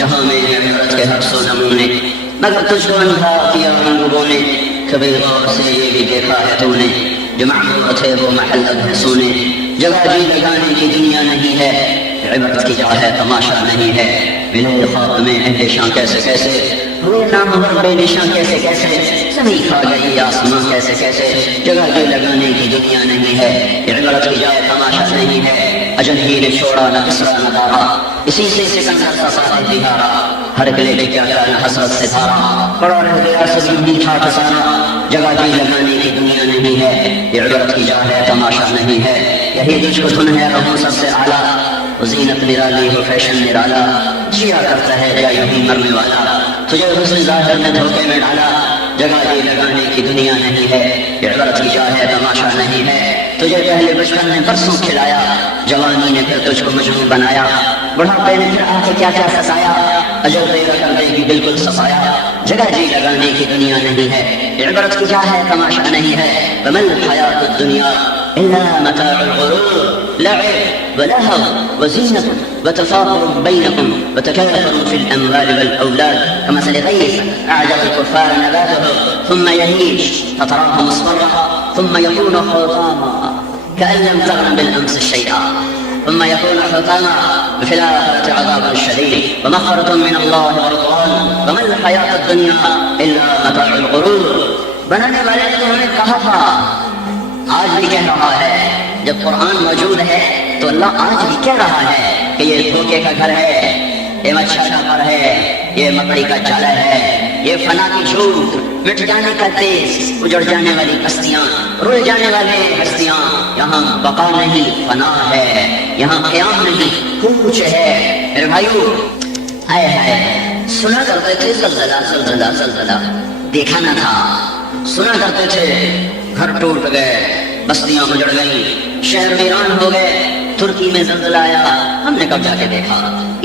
جہاں میں ہے عبرت کے ہر سو نمونے، مگر تجھ کو اندھا کیا ان لوگوں نے، کبھی غور سے یہ بھی دیکھا ہے تو نے، جو معمور تھے وہ محل اب ہے سونے، جگہ جی لگانے کی دنیا نہیں ہے، عبرت کی جا ہے تماشا نہیں ہے، ملے خواب میں اہل شاں کیسے کیسے، ہوئے نامور بے نشاں کیسے کیسے، زمین کھا گئی آسمان کیسے کیسے، جگہ جی لگانے کی دنیا نہیں ہے، عبرت کی جائے تماشا نہیں ہے، اجل ہی نے چھوڑا نہ کسرا نہ دارا، اسی سے سکندر کا ساتھ بہارا، ہر گلے میں کیا کیا حسرت سے دھارا، پڑا رہ گیا سبھی میٹھا ٹھسانا، جگہ جی لگانے کی دنیا نہیں ہے، یہ عبرت کی جا ہے تماشا نہیں ہے، یہی تجھ کو دھن ہے رہوں سب سے اعلیٰ، زینت نرالی ہو فیشن نرالا، جیا کرتا ہے یا یوں ہی مرنے والا، تجھے حسن ظاہر نے دھوکے میں ڈالا، جگہ جی لگانے کی دنیا نہیں ہے، یہ عبرت کی جا ہے تماشا نہیں ہے، تجھے پہلے بچپن نے برسوں کھلایا، جوانی نے پھر تجھ کو مجنون بنایا، بڑھاپے نے پھر آ کے کیا کیا سسایا، اجل تیرا کر دے گی بالکل صفایا، جگہ جی لگانے کی دنیا نہیں ہے، یہ عبرت کی جا ہے تماشا نہیں ہے، فما الحیات الدنیا الا متاع الغرور، لعب ولهو وزینة وتفاخر بینکم وتکاثر فی الاموال والاولاد کمثل غیث اعجب الکفار نباته ثم یهیج فتراه مصفرا ثم یکون حطاما كأن لم تغن بالامس شیئا ثم يكون حطاما وفي الآخرة عذاب شديد ومغفرة من الله ورضوان وما الحياة الدنيا إلا متاع الغرور۔ بنانے والے نے ہمیں کہا تھا، آج بھی کہہ رہا ہے، جب قرآن موجود ہے تو اللہ آج بھی کہہ رہا ہے کہ یہ دھوکے کا گھر ہے، یہ مچھر کا گھر ہے، یہ مکڑی کا جالا ہے، یہ فنا کی جھوٹ، مٹ جانے کا تیز، اجڑ جانے والی بستیاں، رل جانے والے ہستیاں، یہاں بقا نہیں فنا ہے، یہاں قیام نہیں کوچ ہے۔ میرے بھائیو، ہائے ہائے، سنا کرتے تھے زلزلہ زلزلہ زلزلہ، دیکھا نہ تھا، سنا کرتے تھے گھر ٹوٹ گئے، بستیاں اجڑ گئیں، شہر ویران ہو گئے، ترکی میں زلزلہ آیا، ہم نے کب جا کے دیکھا،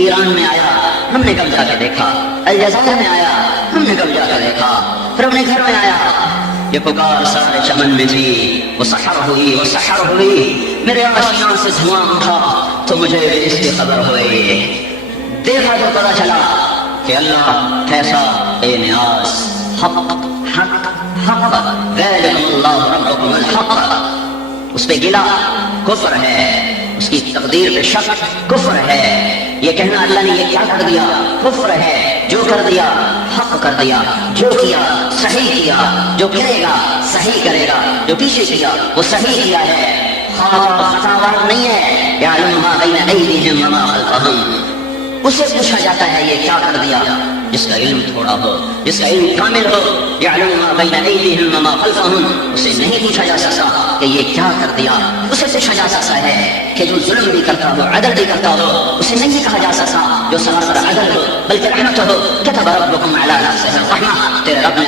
ایران میں آیا، ہم نے کب جا کے دیکھا، الجزائر میں آیا، ہم نے کب جا کے دیکھا، پھر اپنے گھر میں آیا، یہ پکار سارے چمن میں تھی، وہ سحر ہوئی، وہ سحر ہوئی، میرے آشیاں سے دھواں اٹھا تو مجھے اس کی خبر ہوئی، دیکھا تو پتا چلا کہ اللہ کیسا بے نیاز، حق حق حق، ذالکم اللہ ربکم الحق، اس پہ گلا کفر ہے، اس کی تقدیر پہ شک کفر ہے، یہ کہنا اللہ نے یہ کیا کر دیا کفر ہے، جو کر دیا حق کر دیا، جو کیا صحیح کیا، جو کرے گا صحیح کرے گا، جو پیچھے کیا وہ صحیح کیا ہے، خطاوار نہیں ہے، یعلم ما بین ایدیہم وما خلفہم، اسے پوچھا جاتا ہے یہ کیا کر دیا، جس کا علم تھوڑا ہو، جس کا علم کامل ہو، یعلم ما بین ایدیہم وما خلفہم، اسے نہیں پوچھا جا سکتا کہ یہ کیا کر دیا، اسے پوچھا جا سکتا ہے کہ جو ظلم بھی کرتا ہو، عدل بھی کرتا ہو، اسے نہیں کہا جا سکتا جو سراسر عدل ہو بلکہ رحمت ہو، کتب ربکم علی نفسہ الرحمہ، تیرے رب نے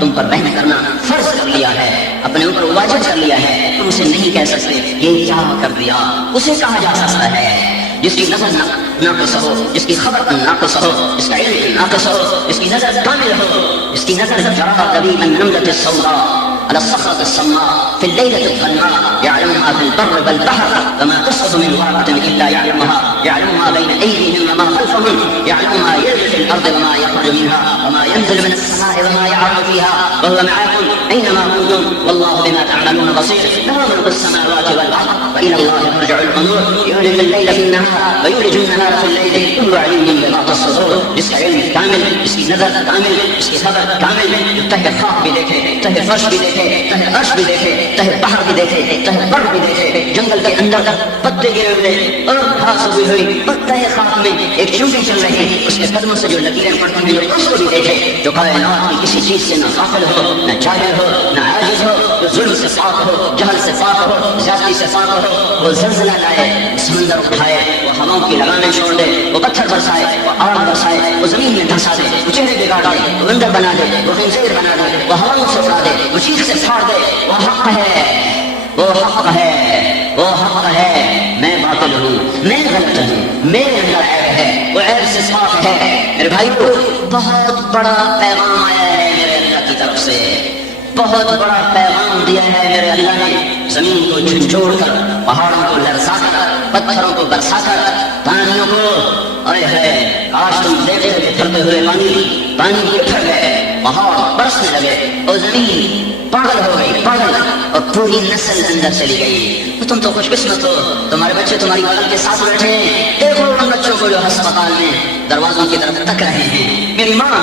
تم پر رحم کرنا فرض کر لیا ہے، اپنے اوپر واجب کر لیا ہے، تم اسے نہیں کہہ سکتے یہ کیا کر دیا، اسے کہا جا سکتا ہے جس کی نظر ناقص ہو، جس کی خبر ناقص ہو، جس کا علم ناقص ہو، جس کی نظر کامل ہو، جس کی نظر جرى دبيب النملة السوداء على الصخرة الصماء في الليلة الظلماء، يعلم ما في البر والبحر وما تسقط من ورقة إلا يعلمها، يعلم ما بين أيديهم وما خلفهم، يعلم ما يلج في الأرض وما يخرج منها وما ينزل من السماء وما يعرج فيها، وهو معكم أينما كنتم والله بما تعملون بصير، له ملك السماوات والأرض وإلى الله ترجع الأمور، يولج الليل في النهار ويولج النهار في الليل، كل عليم بما تصدرون، جس کا علم کامل، جس کی نظر کامل، جس کی خبر کامل، تہ خاک بھی دیکھے، تہ فرش بھی دیکھے، تہ عرش بھی دیکھے، تہ بحر بھی دیکھے، تہ بر بھی دیکھے، جنگل کے اندر پتے گرے ہوئے اور گھاس اگی ہوئی اور تہ خاک میں ایک چونٹی چل رہی، اس کے قدموں سے جو لکیریں پڑتی ہیں اس کو بھی دیکھے، جو کائنات کی کسی چیز سے نہ غافل ہو، نہ جاہل ہو، نہ عاجز ہو، جو ظلم سے پاک ہو، جہل سے پاک ہو، زیادتی سے پاک ہو، وہ زلزلہ لائے، سمندر اٹھائے، وہ ہواؤں کی لگامیں چھوڑ دے، وہ پتھر برسائے، وہ آگ برسائے، وہ زمین میں دھسا دے، وہ چہرے بگاڑ دے، وہ بندر بنا دے، وہ خنزیر بنا دے، وہ ہواؤں سے اڑا دے، وہ چیخ سے پھاڑ دے، وہ حق ہے، وہ حق ہے، وہ حق ہے، میں باطل ہوں، میں غلط ہوں، میرے اندر عیب ہے، وہ عیب سے صاف ہے۔ میرے بھائیو، بہت بڑا پیغام آیا ہے میرے اللہ کی طرف سے، بہت بڑا پیغام دیا ہے میرے اللہ نے، زمین کو جھنجھوڑ کر، پہاڑوں کو لرزا کر، پتھروں کو برسا کر، پانیوں کو، اے ہے کاش تم دیکھ پانی پھر گئے، پہاڑ برسنے لگے اور زمین پاگل ہو گئی، پاگل، اور پوری نسل اندر چلی گئی۔ تو تم تو خوش قسمت ہو، تمہارے بچے تمہاری بغل کے ساتھ بیٹھے ہیں، دیکھو ان بچوں کو جو ہسپتال میں دروازوں کی طرف تک رہے ہیں۔ میری ماں،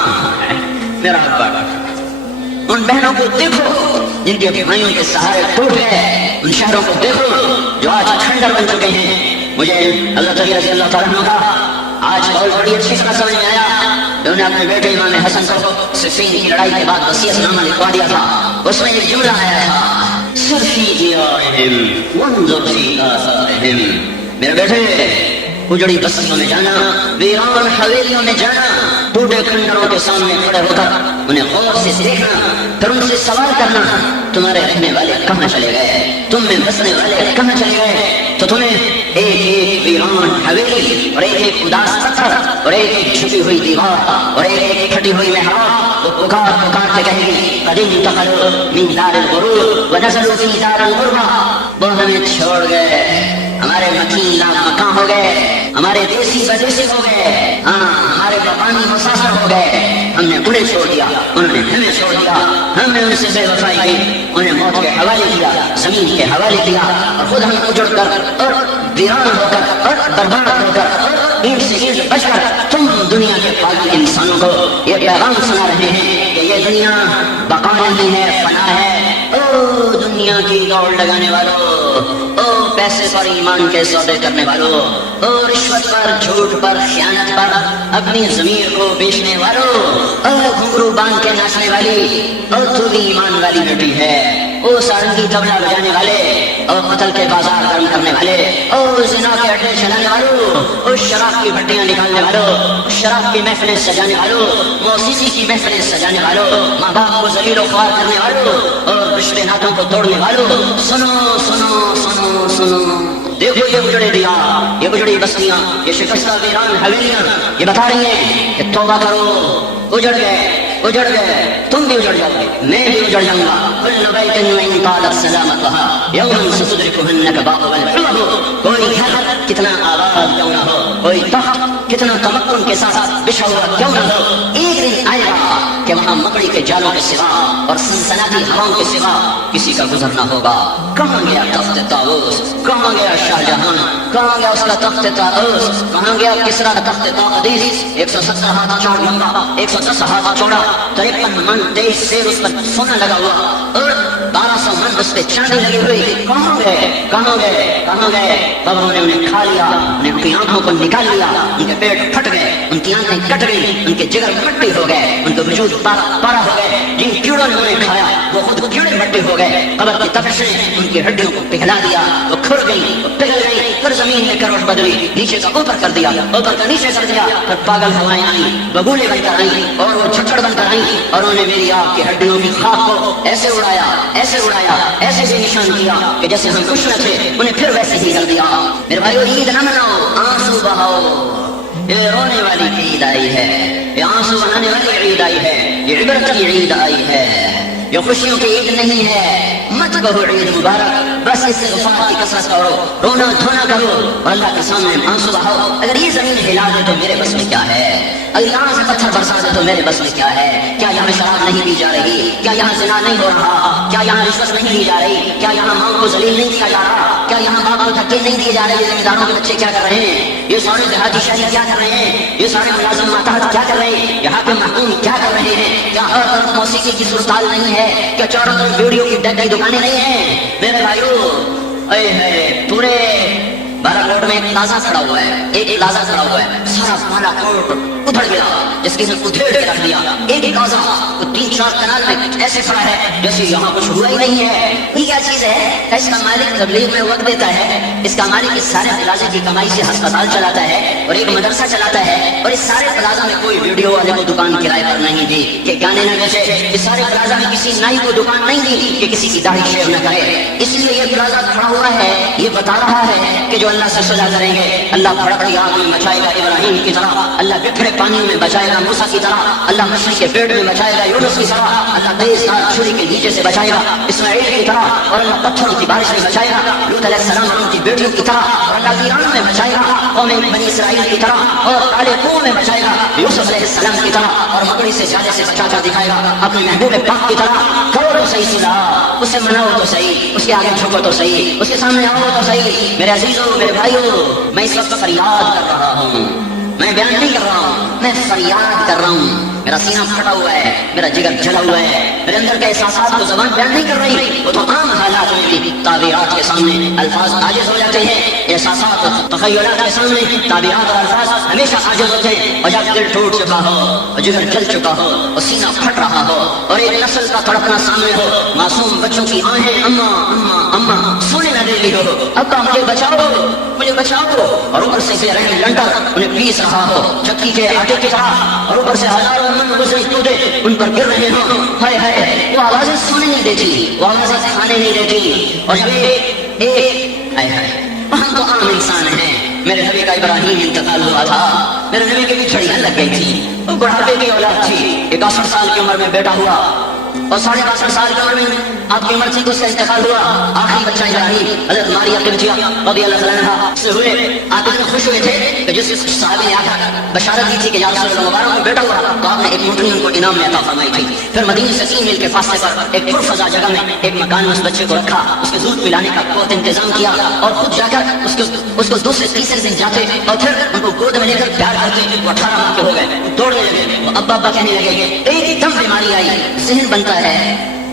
میرا ابا، ان بہنوں کو دیکھو جن کے بھائیوں کے سہارے ٹوٹ گئے، ان شہروں کو دیکھو جو آج کھنڈر بن چکے ہیں۔ مجھے اللہ تعالیٰ رضی اللہ تعالیٰ عنہ کا آج قول بڑی اچھی طرح سمجھ میں آیا۔ انہوں نے اپنے بیٹے امام حسن کو صفین کی لڑائی کے بعد وصیت نامہ لکھوا دیا تھا، اس میں ایک جملہ آیا تھا، سر فی دیارہم وانظر فی آثارہم، میرے بیٹے اجڑی بستیوں میں جانا، ویران حویلیوں میں جانا، ٹوٹے کھنڈروں کے سامنے کھڑے ہو کر انہیں غور سے دیکھنا، پھر ان سے سوال کرنا تمہارے رہنے والے کہاں چلے گئے، تم میں بسنے والے کہاں چلے گئے؟ تو تمہیں ایک ایک ویران حویلی اور ایک ایک اداس پتھر اور ایک ایک چھپی ہوئی دیوار اور ایک ایک پھٹی ہوئی محراب وہ پکار پکار کے کہے گی، قد انتقلوا من دار الغرور ونزلوا فی دار الغربہ، وہ ہمیں چھوڑ گئے، ہمارے مکین مکان ہو گئے، ہمارے دیسی بدیسی ہو گئے، ہاں ہمارے جاپانی مسافر ہو گئے، ہم نے انہیں چھوڑ دیا، انہوں نے ہمیں چھوڑ دیا، ہم نے ان سے بے وفائی کی، انہیں موت کے حوالے کیا، زمین کے حوالے کیا، اور خود ہم اجڑ کر اور ویران ہو کر اور برباد ہو کر اور اینٹ سے اینٹ بچ کر تم دنیا کے فالتو انسانوں کو یہ پیغام سنا رہے ہیں کہ یہ دنیا بقا نہیں ہے، فنا ہے۔ او دنیا کی دوڑ لگانے والوں، او پیسے پر ایمان کے سودے کرنے والوں، او رشوت پر، جھوٹ پر، خیانت پر اپنی ضمیر کو بیچنے والوں، او گھنگرو باندھ کے ناچنے والی، او تو بھی ایمان والی بیٹی ہے، او سارنگی طبلہ بجانے والے، او قتل کے بازار گرم کرنے والے، او زنا کے اڈے چلانے والوں، او شراب کی بھٹیاں نکالنے والوں، شراب کی محفلیں سجانے والوں، موسیقی کی محفلیں سجانے والوں، ماں باپ کو ذلیل و خوار کرنے والوں اور رشتے ناتوں کو توڑنے والوں، سنو سنو سنو سنو، دیکھو یہ اجڑے دیار، یہ اجڑی بستیاں، یہ شکستہ ویران حویلیاں یہ بتا رہی ہیں کہ توبہ کرو، اجڑ گئے، اجڑ گئے، تم بھی اجڑ جاؤ گے، میں بھی اجڑ جاؤں گا۔ کل بیت وان طالت سلامتها یوما ستدرکهن کباء والحلم، کوئی گھر کتنا آباد کیوں نہ ہو، کوئی تخت کتنا تمکن کے ساتھ بچھا ہوا کیوں نہ ہو، ایک دن آئے گا کہ وہاں مکڑی کے جالوں کے سوا اور سنسناتی ہواؤں کے سوا کسی کا گزر نہ ہوگا۔ کہاں گیا تخت طاؤس، کہاں گیا شاہ جہاں، کہاں گیا اس کا تخت طاؤس، کہاں گیا کسریٰ کا تخت طاقدیس، 170 ہاتھ چوڑا لمبا، 110 ہاتھ چوڑا، 53 من 23 سیر اس پر سونا لگا ہوا اور 1200 من اس پہ چاندی لگی ہوئی، کہاں گئے، کہاں گئے، کہاں گئے؟ قبروں نے انہیں کھا لیا، انہیں ان کی آنکھوں کو نکال لیا، ان کے پیٹ پھٹ گئے، ان کی آنکھیں کٹ گئی، ان کے جگر مٹی ہو گئے، ان کے وجود پارا ہو گئے، جن کیڑوں نے انہیں کھایا وہ خود کیڑے مٹی ہو گئے، قبر کی تپش نے ان کی ہڈیوں کو پگھلا دیا، وہ کھر گئی، وہ پگھل گئی، پھر زمین میں کروٹ بدلی، نیچے کا اوپر کر دیا، اوپر کا نیچے کر دیا، پھر پاگل ہوائیں آئیں، بگولے بن کر آئیں اور وہ چھڑ بن کر آئیں اور انہوں نے میری آپ کی ہڈیوں کی خاک کو ایسے اڑایا، ایسے اڑایا، ایسے بے نشان کیا کہ جیسے ہم کچھ نہ تھے، انہیں پھر ویسے ہی کر دیا۔ میرے بھائیو عید نہ مناؤ، آنسو بہاؤ، یہ رونے والی کی عید آئی ہے، یہ آنسو بنانے والی عید آئی ہے، یہ عبرت کی عید آئی ہے، یہ خوشیوں کی عید نہیں ہے۔ مت کہو عید مبارک، بس استغفار کی کثرت کرو، رونا دھونا کرو اور اللہ کے سامنے آنسو بہاؤ۔ اگر یہ زمین ہلا دے تو میرے بس میں کیا ہے، اگر یہاں سے پتھر برسا دے تو میرے بس میں کیا ہے؟ کیا یہاں شراب نہیں دی جا رہی؟ کیا یہاں زنا نہیں ہو رہا؟ کیا یہاں رشوت نہیں دی جا رہی؟ کیا یہاں ماں کو ذلیل نہیں کیا جا رہا؟ کیا یہاں باپ کو دھکے نہیں دیے جا رہے؟ زمین داروں کے بچے کیا کر رہے ہیں؟ یہ سارے دیہاتی شہری کیا کر رہے ہیں؟ یہ سارے ملازم ماتحت کیا کر رہے ہیں؟ یہاں کے محکوم کیا کر رہے ہیں؟ کیا ہر طرف موسیقی کی صورتحال نہیں ہے؟ کیا چاروں طرف ویڈیو کی ڈگی دکانیں نہیں ہیں؟ میرے بھائیو، اے ہے پورے بالا کوٹ میں ایک پلازا کھڑا ہوا ہے، ایک پلازا کھڑا ہوا ہے، سارا بالا کوٹ ادھر گیا، جس کی ادھیڑ کے رکھ دیا، ایک پلازا وہ 3-4 کنال میں ایسے کھڑا ہے جیسے یہاں کچھ ہوا ہی نہیں ہے۔ یہ کیا چیز ہے؟ اس کا مالک تبلیغ میں وقت دیتا ہے، اس کا مالک اس سارے پلازے کی کمائی سے ہسپتال چلاتا ہے اور ایک مدرسہ چلاتا ہے، اور اس سارے پلازا میں کوئی ویڈیو والے کو دکان کرائے پر نہیں دی کہ گانے نہ بیچے، اس سارے پلازا میں کسی نائی کو دکان نہیں دی کہ کسی کی داڑھی شیو نہ کرے۔ اس لیے یہ پلازا کھڑا ہوا ہے، یہ بتا رہا ہے کہ جو اللہ سے صلح کریں گے، اللہ بھڑکتی آگ میں بچائے گا ابراہیم کی طرح، اللہ بکھرے پانیوں میں بچائے گا موسیٰ کی طرح، اللہ مچھلی کے پیٹ میں بچائے گا یونس کی طرح، اللہ تیز دھار چھری کے نیچے سے بچائے گا اسماعیل کی طرح، اور اللہ پتھروں کی بارش میں بچائے گا لوط علیہ السلام اور ان کی بیٹیوں کی طرح، اور اللہ ایران میں بچائے گا قوم بنی اسرائیل کی طرح، اور کالے کنویں میں بچائے گا یوسف علیہ السلام کی طرح، اور مکڑی سے زیادہ سے بچا کر دکھائے گا اپنے محبوب پاک کی طرح۔ کرو تو صحیح صلح، اسے مناؤ تو صحیح، اس کے آگے جھکو تو صحیح، اس کے سامنے آؤ تو صحیح۔ میرے عزیزوں، میرے بھائیوں، میں اس وقت فریاد کر رہا ہوں، میں بیان نہیں کر رہا ہوں، میں فریاد کر رہا ہوں۔ میرا سینہ پھٹا ہوا ہے، میرا جگر جلا ہوا ہے، میرے اندر کے احساسات کو زبان بیان نہیں کر رہی، وہ تو عام حالات میں بھی تعبیرات کے سامنے الفاظ عاجز ہو جاتے ہیں، احساسات تخیلات کے سامنے تعبیرات اور الفاظ ہمیشہ عاجز ہوتے ہیں۔ اور جب دل ٹوٹ چکا ہو اور جگر جل چکا ہو اور سینہ پھٹ رہا ہو اور ایک نسل کا تڑپنا سامنے ہو، معصوم بچوں کی آہیں اماں اماں اماں سونے نہ دے رہی ہو، ابا مجھے بچاؤ مجھے بچاؤ، اور اوپر سے رحم لنڈا انہیں پیس رہا ہو چکی کے آٹے کی طرح، اور اوپر سے ہزاروں ٹوٹے ان پر گر رہے ہوں، ہائے ہائے وہ آوازیں سننے نہیں دیتی، وہ آوازیں کھانے نہیں دیتی، اور جب ہائے ہائے ہم تو عام انسان ہیں۔ میرے نبی کا ابراہیم انتقال ہوا تھا، میرے نبی کی بھی چھڑیاں لگ گئی تھی، وہ بڑھاپے کی اولاد تھی، 61 سال کی عمر میں بیٹا ہوا، اور 62.5 سال کی عمر میں آپ کی عمر تھی تو اس کا انتقال ہوا۔ آخری بچہ ابراہیم حضرت ماریہ قبطیہ رضی اللہ عنہا سے ہوئے۔ آپ اتنے خوش ہوئے تھے کہ جس صحابی نے آ کر بشارت دی تھی کہ یا رسول اللہ مبارک کو بیٹا ہوا، تو آپ نے ایک اونٹنی ان کو انعام میں عطا فرمائی تھی۔ پھر مدینے سے 3 میل کے فاصلے پر ایک پرفضا جگہ میں ایک مکان میں اس بچے کو رکھا، اس کے دودھ پلانے کا بہت انتظام کیا، اور خود جا کر اس کو دوسرے تیسرے دن جاتے اور پھر ان کو گود میں لے کر پیار کرتے۔ وہ 18 ماہ کے ہو گئے، دوڑنے لگے، وہ ابا ابا کہنے لگے کہ ایک دم بیماری آئی، ذہن بنتا ہے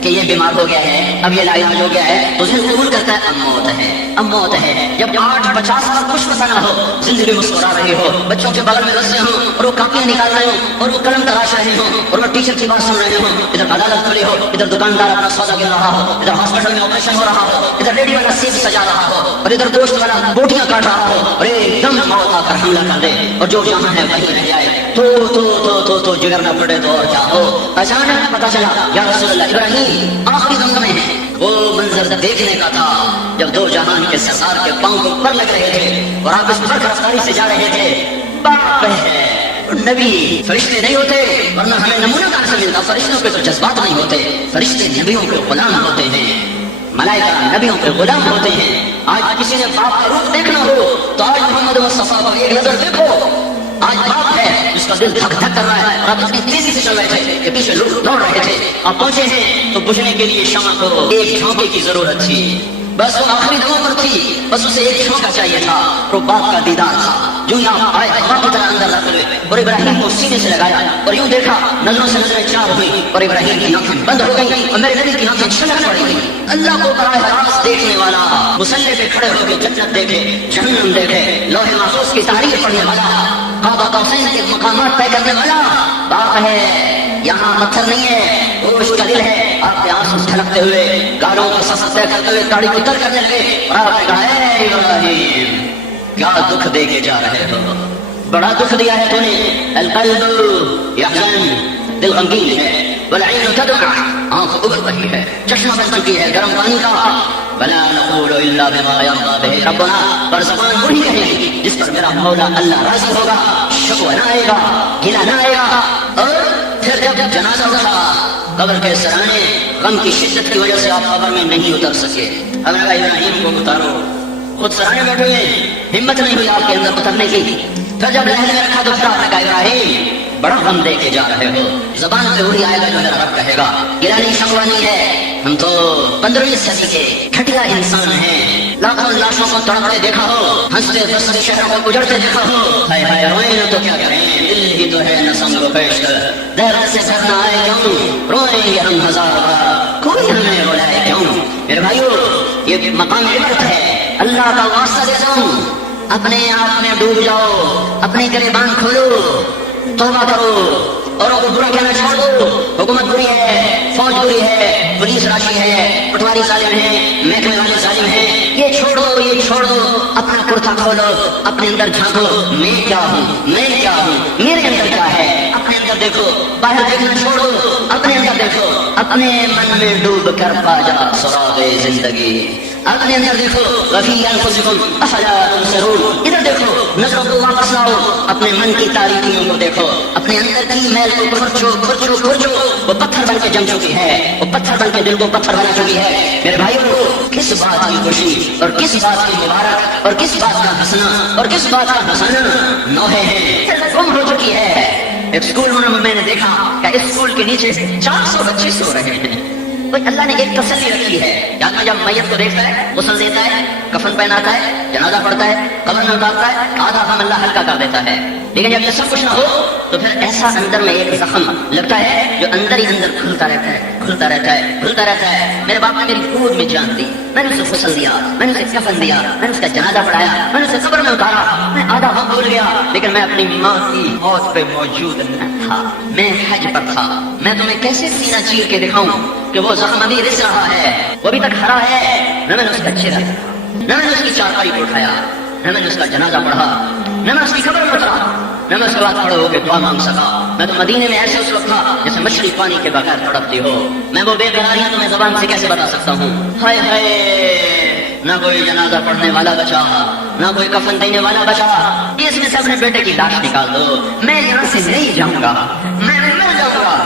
کہ یہ بیمار ہو گیا ہے، اب یہ لاعلاج ہو گیا ہے، تو ذہن قبول کرتا ہے اب موت ہے، اب موت ہے۔ جب 8-50 سال خوش مسانہ ہو، زندگی مسکرا رہے ہو، بچوں کے بغل میں رسے ہوں اور وہ کاپیاں نکال رہے ہوں اور وہ قلم تراش رہے ہوں اور وہ ٹیچر کی بات سن رہے ہوں، ادھر عدالت کھڑی ہو، ادھر دکاندار اپنا سودا گر رہا ہو، ادھر ہاسپٹل میں آپریشن ہو رہا ہو، ادھر ریڈی والا سیب سجا رہا ہو، اور ادھر دوست والا بوٹیاں کاٹ رہا ہو، اور ایک دم موت آ کر حملہ کر دے اور جو جہاں ہے وہیں رہ جائے، تو جگر نہ پڑے تو اور کیا ہو۔ اچانک پتا چلا یا رسول اللہ ابراہیم آخری میں وہ منظر دیکھنے کا تھا جب 2 جہان کے سرکار کے پاؤں کو پر لگ رہے تھے اور آپ اس پر رفتاری سے جا رہے تھے۔ باپ ہے نبی، فرشتے نہیں ہوتے ورنہ ہمیں نمونہ کہاں سے ملتا؟ فرشتوں کے تو جذبات نہیں ہوتے، فرشتے نبیوں کے غلام ہوتے ہیں، ملائکہ نبیوں کے غلام ہوتے ہیں۔ آج کسی نے باپ کا روپ دیکھنا ہو تو آج محمد مصطفیٰ کو ایک نظر دیکھو۔ آج باپ ہے جس کا دل دھک دھک کر رہا ہے اور آپ اتنی تیزی سے چل رہے تھے کہ پیچھے لوگ دوڑ رہے تھے، آپ پہنچے ہیں تو بجھنے کے لیے شمع کو ایک جھونکے کی ضرورت تھی، بس وہ آخری دموں پر تھی، بس اسے ایک جھونکا چاہیے تھا، وہ باپ کا دیدار تھا۔ جو یہاں آئے ہوا کی طرح اندر رکھ لے اور ابراہیم کو سینے سے لگایا اور یوں دیکھا، نظروں سے نظریں چار ہوئی اور ابراہیم کی آنکھیں بند ہو گئی اور میرے نبی کی آنکھیں چھلک پڑ گئی۔ اللہ کو براہ راست دیکھنے والا، مصلی پہ کھڑے ہو کے جنت دیکھے، جہنم دیکھے، لوح محفوظ کی تحریر پڑھنے والا، قاب قوسین کے مقامات طے کرنے والا باپ ہے۔ یہاں پتھر نہیں ہے، وہ اس کا دل ہے۔ آپ کے آنسو چھلکتے ہوئے، گالوں کا سفر طے کرتے ہوئے داڑھی کو تر کرنے لگے اور آپ نے کہا اے ابراہیم کیا دکھ دے کے جا رہے ہو، بڑا دکھ دیا ہے تو نے۔ القلب یحزن، دل غمگین ہے، والعین تدمع، آنکھ ابل رہی ہے، چشمہ بن چکی ہے گرم پانی کا۔ ولا نقول الا بما يرضى به ربنا، پر زبان وہی کہے گی جس پر میرا مولا اللہ راضی ہوگا، شکوہ نہ آئے گا، گلہ نہ آئے گا۔ اور پھر جب جنازہ اٹھا، قبر کے سرانے غم کی شدت کی وجہ سے آپ قبر میں نہیں اتر سکے، ہم نے کہا ابراہیم کو اتارو، خود سرانے بیٹھے ہوئے، ہمت نہیں ہوئی آپ کے اندر اترنے کی۔ پھر جب لہنے میں رکھا تو پھر آپ نے کہا ابراہیم بڑا غم دے کے جا رہے ہو، زبان پہ وہی آئے گا جو میرا رب کہے گا، گرانی شکوانی ہے۔ ہم تو 15ویں صدی کے گھٹیا انسان ہیں، لاکھوں لاشوں کو تڑپتے دیکھا ہو، ہنستے بستے شہروں کو اجڑتے دیکھا ہو، ہائے ہائے روئیں نہ تو کیا کریں، دل ہی تو ہے نہ سنگ و پیش کر، دہرہ سے سر نہ آئے کیوں، روئیں گے ہم 1000 بار، کوئی ہمیں رلائے کیوں۔ میرے بھائیو یہ مقام عبرت ہے، اللہ کا واسطہ دیتا ہوں، اپنے آپ میں ڈوب جاؤ، اپنے گریبان کھولو، توبہ کرو اور وہ برا کہنا چھوڑ دو۔ حکومت بری ہے، فوج بری ہے، پولیس راشی ہے، پٹواری ظالم ہے، محکمے والے ظالم ہیں، یہ چھوڑ دو، یہ چھوڑ دو، اپنا کرتا کھولو، اپنے اندر جھانکو، میں کیا ہوں، میں کیا ہوں، میرے اندر کیا ہے، اپنے اندر دیکھو، باہر دیکھنا چھوڑ دو، اپنے اندر دیکھو، اپنے من میں ڈوب کر پا جا سراغ زندگی. اپنے اندر دیکھو وفی انفسکم افلا تبصرون. ادھر دیکھو نظروں کو واپس لاؤ, اپنے من کی تاریکیوں کو دیکھو, اپنے اندر کی میل کو کھرچو. وہ پتھر بن کے جم چکی ہے, وہ پتھر بن کے دل کو پتھر بنا چکی ہے. میرے بھائیوں, کس بات کی خوشی اور کس بات کی مبارک اور کس بات کا ہنسنا اور کس بات کا ہنسنا نوحے ہیں, گم ہو چکی ہے. ایک اسکول میں نے دیکھا کہ اس اسکول کے نیچے 400 بچے سو رہے ہیں. بھائی اللہ نے ایک تسلی رکھی ہے کہ آدمی جب میت کو دیکھتا ہے, غسل دیتا ہے, کفن پہناتا ہے, جنازہ پڑھتا ہے, قبر میں اتارتا ہے, آدھا غم اللہ ہلکا کر دیتا ہے. لیکن جب یہ سب کچھ نہ ہو تو پھر ایسا اندر میں ایک زخم لگتا ہے جو اندر ہی اندر کھلتا رہتا ہے. میرے باپ نے میری گود میں جان دی, میں نے اسے غسل دیا, میں نے اسے کفن دیا, میں نے اس کا جنازہ پڑھایا, میں نے اسے قبر میں اتارا, میں آدھا غم بھول گیا, لیکن میں اپنی ماں کی موت پہ موجود نہ تھا, میں حج پر تھا. میں تمہیں کیسے سینہ چیر کے دکھاؤں کہ وہ زخم ابھی رس رہا ہے, وہ ابھی تک ہرا ہے. نہ میں نے اس کا چہرہ, نہ میں نے اس کی چارپائی کو اٹھایا, نہ میں نے اس کا جنازہ پڑھا, نہ میں اس کی قبر میں اترا, نہ میں اس کے بعد کھڑے ہو کے دعا مانگ سکا. میں تو مدینے میں ایسے اس وقت تھا جیسے مچھلی پانی کے بغیر تڑپتی ہو. میں وہ بے قراریاں تمہیں زبان سے کیسے بتا سکتا ہوں. ہائے ہائے, نہ کوئی جنازہ پڑھنے والا بچا, نہ کوئی کفن دینے والا بچا. اس میں سے اپنے بیٹے کی لاش نکال دو, میں یہاں سے نہیں جاؤں گا, میں مر جاؤں گا.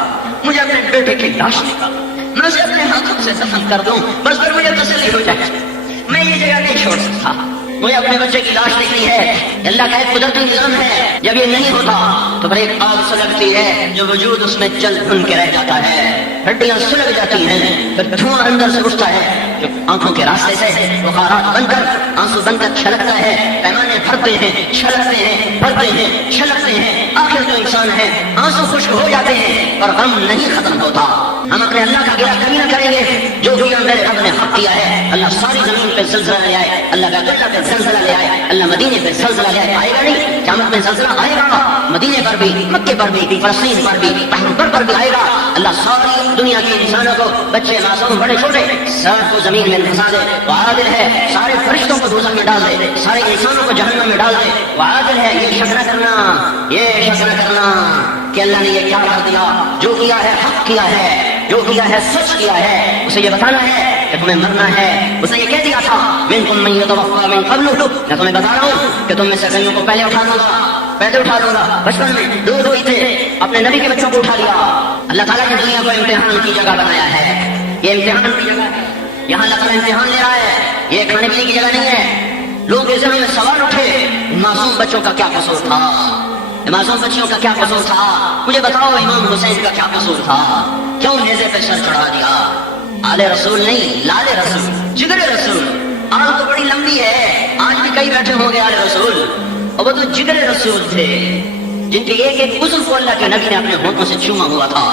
مجھے اپنے بیٹے کی لاش نکال, میں اسے اپنے ہاتھوں سے دفن کر دوں, بس پھر مجھے تسلی ہو جائے. میں یہ جگہ نہیں چھوڑ سکتا, مجھے اپنے بچے کی لاش دیکھنی ہے. اللہ کا ایک قدرتی نظام ہے, جب یہ نہیں ہوتا تو پھر ایک آگ سلگتی ہے جو وجود اس میں جل بھن کے رہ جاتا ہے, ہڈیاں سلگ جاتی ہیں, پھر دھواں اندر سے اٹھتا ہے جو آنکھوں کے راستے سے بخارات بن کر آنسو بن کر چھلکتا ہے. پیمانے بھرتے ہیں, چھلکتے ہیں, بھرتے ہیں, چھلکتے ہیں. آخر جو انسان ہے آنسو خشک ہو جاتے ہیں اور غم نہیں ختم ہوتا. ہم اپنے اللہ کا گرا کمی نہ کریں گے. جو بھی میرے رب نے حق کیا ہے, اللہ ساری زمین پہ زلزلہ لے آئے, اللہ کا قبلہ پہ زلزلہ لے آئے, اللہ مدینے پہ زلزلہ لے آئے. آئے گا نہیں, قیامت میں زلزلہ آئے گا, مدینے پر بھی, مکے پر بھی, فلسطین پر بھی, بحر پر بھی آئے گا. اللہ ساری دنیا کے انسانوں کو, بچے معصوم بڑے چھوٹے, سب کو زمین میں دھسا دے. وہ عادل ہے, سارے فرشتوں کو دوزخ میں ڈال دے, سارے انسانوں کو جہنم میں ڈال دے. وہ عادل ہے. یہ شک نہ کرنا, یہ شک نہ کرنا کہ اللہ نے یہ کیا کر دیا. جو کیا ہے حق کیا ہے, جو کیا ہے سچ کیا ہے. اسے یہ بتانا ہے کہ تمہیں مرنا ہے. اسے یہ کہہ دیا تھا منکم من یتوفی من قبل, میں تمہیں بتا رہا ہوں کہ تم میں سے کئیوں کو پہلے اٹھا لوں گا. بچپن میں دو ہی تھے, اپنے نبی کے بچوں کو اٹھا لیا. اللہ تعالیٰ نے دنیا کو امتحان کی جگہ بنایا ہے. یہ امتحان کی جگہ ہے, یہاں اللہ تعالیٰ امتحان لے رہا ہے. یہ کھانے پینے کی جگہ نہیں ہے. لوگ کے ذہن میں سوال اٹھے, معصوم بچوں کا کیا قصور تھا, معصوم بچوں کا کیا قصور تھا. مجھے بتاؤ امام حسین کا کیا قصور تھا, کیوں نیزے پہ سر چڑھا دیا. آل رسول نہیں, لال رسول, جگر رسول. آل تو بڑی لمبی ہے, آج بھی کئی بیٹھے ہوں گے آل رسول, اور وہ تو جگر رسول تھے جن کے ایک ایک عضو کو اللہ کے نبی نے اپنے ہونٹوں سے چوما ہوا تھا.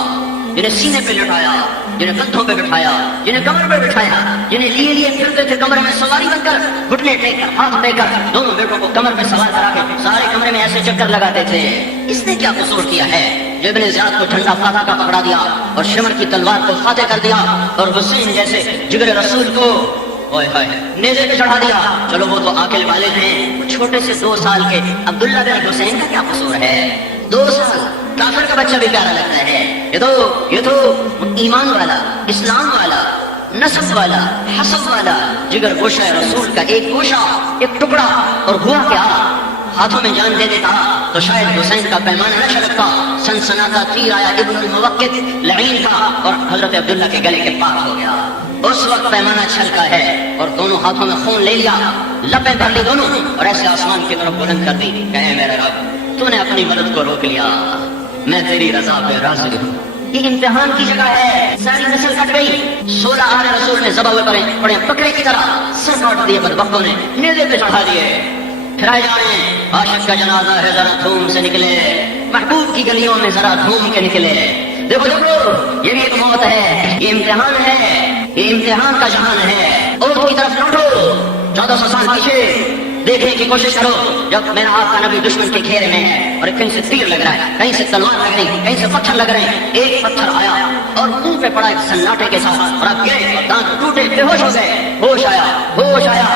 جنہیں سینے پہ لٹایا, جنہیں کندھوں پہ بٹھایا, جنہیں کمر پہ بٹھایا, جنہیں لیے پھرتے تھے کمر میں سواری بن کر, گھٹنے ٹیک کر, ہاتھ دے کر, دونوں بیٹوں کو کمر پہ سوار کرا کے سارے کمرے میں ایسے چکر لگاتے تھے. اس نے کیا قصور کیا ہے جو ابن زیاد کو جھنڈا فاتح کا پکڑا دیا اور شمر کی تلوار کو فاتح کر دیا, اور حسین جیسے جگر رسول کو نیزے پہ چڑھا دیا. چلو وہ تو عاقل والد ہیں, چھوٹے سے 2 سال کے عبداللہ بن حسین کا کیا قصور ہے. 2 سال, کافر کا بچہ بھی پیارا لگتا ہے. یہ تو ایمان والا, اسلام والا, نسب والا, حسب والا, جگر گوشہ رسول کا ایک گوشہ, ایک ٹکڑا. اور ہوا کیا, ہاتھوں میں جان دے دیتا تو شاید حسین کا پیمانہ نہ چھلکتا. سنسناتا تیر آیا ابن الموقت لعین کا, اور حضرت عبداللہ کے گلے کے پار ہو گیا. اس وقت پیمانہ چھلکا ہے اور دونوں ہاتھوں میں خون لے لیا, لبیں بھر لی دونوں, اور ایسے آسمان کی طرف بلند کر دی کہ اے میرے رب, تو نے اپنی مدد کو روک لیا, میں تیری رضا پہ راضی ہوں. یہ امتحان کی جگہ ہے. ساری نسل کٹ گئی. 16 آل رسول نے ذبح ہوئے پڑے بکرے کی طرح سر کاٹ دیے بدبختوں نے, نیزے پہ چڑھا دیے. پھرائے جا رہے ہیں, عاشق کا جنازہ ہے ذرا دھوم سے نکلے, محبوب کی گلیوں میں ذرا دھوم کے نکلے. دیکھو یہ بھی ایک موت ہے, یہ امتحان ہے, یہ امتحان کا جہان ہے. اور کی طرف لوٹو, 1400 سال پیچھے دیکھنے کی کوشش کرو. جب میرا آپ کا نبی دشمن کے گھیرے میں ہے اور کہیں سے تیر لگ رہا ہے, کہیں سے تلوار لگ رہی, کہیں سے پتھر لگ رہے ہیں. ایک پتھر آیا اور منہ پہ پڑا ایک سناٹے کے ساتھ, اور آپ گئے, دانت ٹوٹے, بے ہوش ہو گئے. ہوش آیا,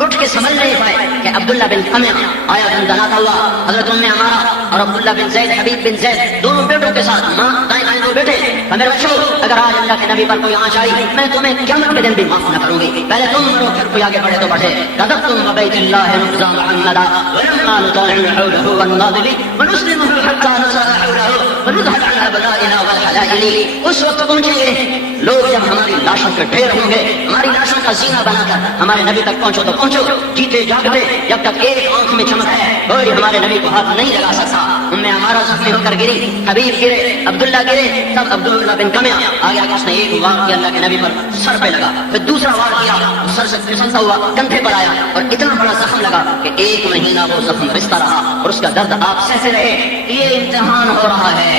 اٹھ کے سمجھ نہیں پائے کہ عبداللہ بن قمیع آیا دندناتا ہوا حضرت ام عمارہ اور عبداللہ بن زید حبیب بن زید دونوں بیٹوں کے ساتھ ماں دائیں بائیں دو بیٹے میرے بچوں اگر آج اللہ کے نبی پر کوئی آنچ آئی میں تمہیں قیامت کے دن بھی معاف نہ کروں گی پہلے تم مرو پھر کوئی آگے بڑھے تو بڑھے رضقتم ببیت اللہ نبزا محمدا ولما نطالع حوله والناظر ونسلمه حتى نزل حوله ونذهب عن ابنائنا والحلائل اس وقت پہنچیں گے لوگ جب ہماری لاشوں کے ڈھیر ہوں گے ہماری لاشوں کا زینہ بنا کر ہمارے نبی تک پہنچو تو پہنچو جیتے جاگتے جب تک ایک آنکھ میں چمک ہے کوئی ہمارے نبی کو ہاتھ نہیں لگا سکتا ہمیں ہمارا زخمی ہو کر گری حبیب گرے عبداللہ گرے تب عبداللہ بن قمیع آگے اس نے ایک وار کیا اللہ کے نبی پر سر پہ لگا پھر دوسرا وار کیا سر سے پھسلتا ہوا کندھے پر آیا اور اتنا بڑا زخم لگا کہ 1 مہینہ وہ زخم رستا رہا اور اس کا درد آپ سہتے رہے یہ امتحان ہو رہا ہے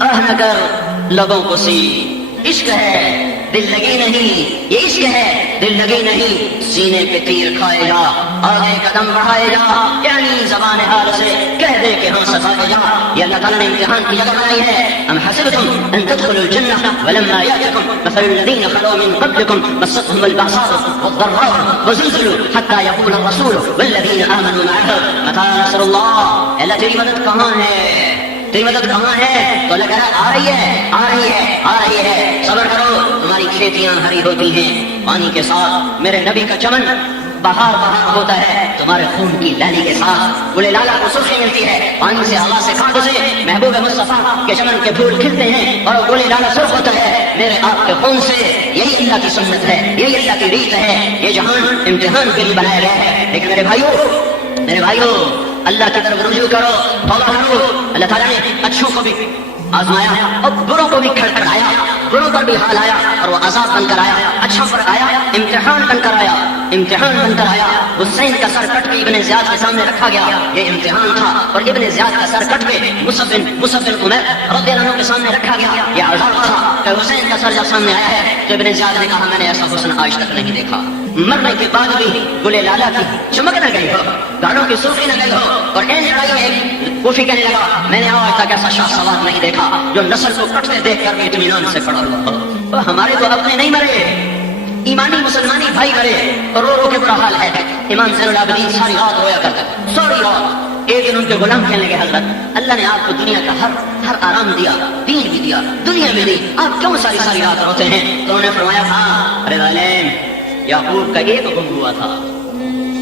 نہ کر لبوں کو سی عشق ہے دل لگی نہیں یہ عشق ہے دل لگی نہیں سینے پہ تیر کھائے جا آگے قدم بڑھائے جا یعنی زبان حال سے کہہ دے کہ ہاں ستائے جا یہ اللہ تعالیٰ نے امتحان کی جگہ بنائی ہے ام حسبتم ان تدخلوا الجنة ولما يأتكم مثل الذين خلوا من قبلكم مستهم البأساء والضراء وزلزلوا حتى يقول الرسول والذين آمنوا معه متى نصر الله اللہ تیری مدد کہاں ہے تیری مدد کہاں ہے تو اللہ کہہ رہا آ رہی ہے آ رہی ہے آ رہی ہے صبر کرو تمہاری کھیتیاں ہری ہوتی ہیں پانی کے ساتھ میرے نبی کا چمن بہار بہار ہوتا ہے تمہارے خون کی لالی کے ساتھ گلے لالا کو سرخی ملتی ہے پانی سے ہوا سے کھانٹوں سے محبوب مصطفیٰ کے چمن کے پھول کھلتے ہیں اور گلے لالا سرخ ہوتا ہے میرے آپ کے خون سے یہی اللہ کی سنت ہے یہی اللہ کی ریت ہے یہ جہان امتحان کے لیے بنایا گیا ہے لیکن میرے بھائیو اللہ کی طرف رجوع کرو توبہ کرو اللہ تعالیٰ نے اچھوں کو بھی آزمایا اور بروں کو بھی کھڑکھڑایا بروں پر بھی حال آیا اور وہ عذاب بن کر آیا اچھا پر آیا امتحان بن کر آیا حسین کا سر کٹ کے ابن زیاد کے سامنے رکھا گیا یہ امتحان تھا اور ابن زیاد کا سر کٹ کے مصعب بن عمیر رضی اللہ عنہ کے سامنے رکھا گیا یہ عذاب تھا کہ حسین کا سر جب سامنے آیا ہے تو ابن زیاد نے کہا میں نے ایسا حسن آج تک نہیں دیکھا مرنے کے بعد بھی گلے لالا کی چمک نہ گئی ہو گاڑوں کی سرخی نہ گئی ہو اور این لڑائی میں ایک کوفی کہنے لگا میں نے آج تک ایسا شاہ سوار نہیں دیکھا جو نسل کو کٹتے دیکھ کر بھی اطمینان سے کھڑا ہوا ہو ہمارے تو اپنے نہیں مرے ایمانی مسلمانی بھائی مرے اور رو رو کے برا حال ہے امام زین العابدین ساری رات رویا کرتا ساری رات ایک دن ان کے غلام کہنے لگے حضرت اللہ نے آپ کو دنیا کا ہر آرام دیا دین بھی دیا دنیا بھی دی آپ کیوں ساری رات روتے ہیں تو انہوں نے فرمایا تھا ارے ظالم یعقوب کا ایک گم ہوا تھا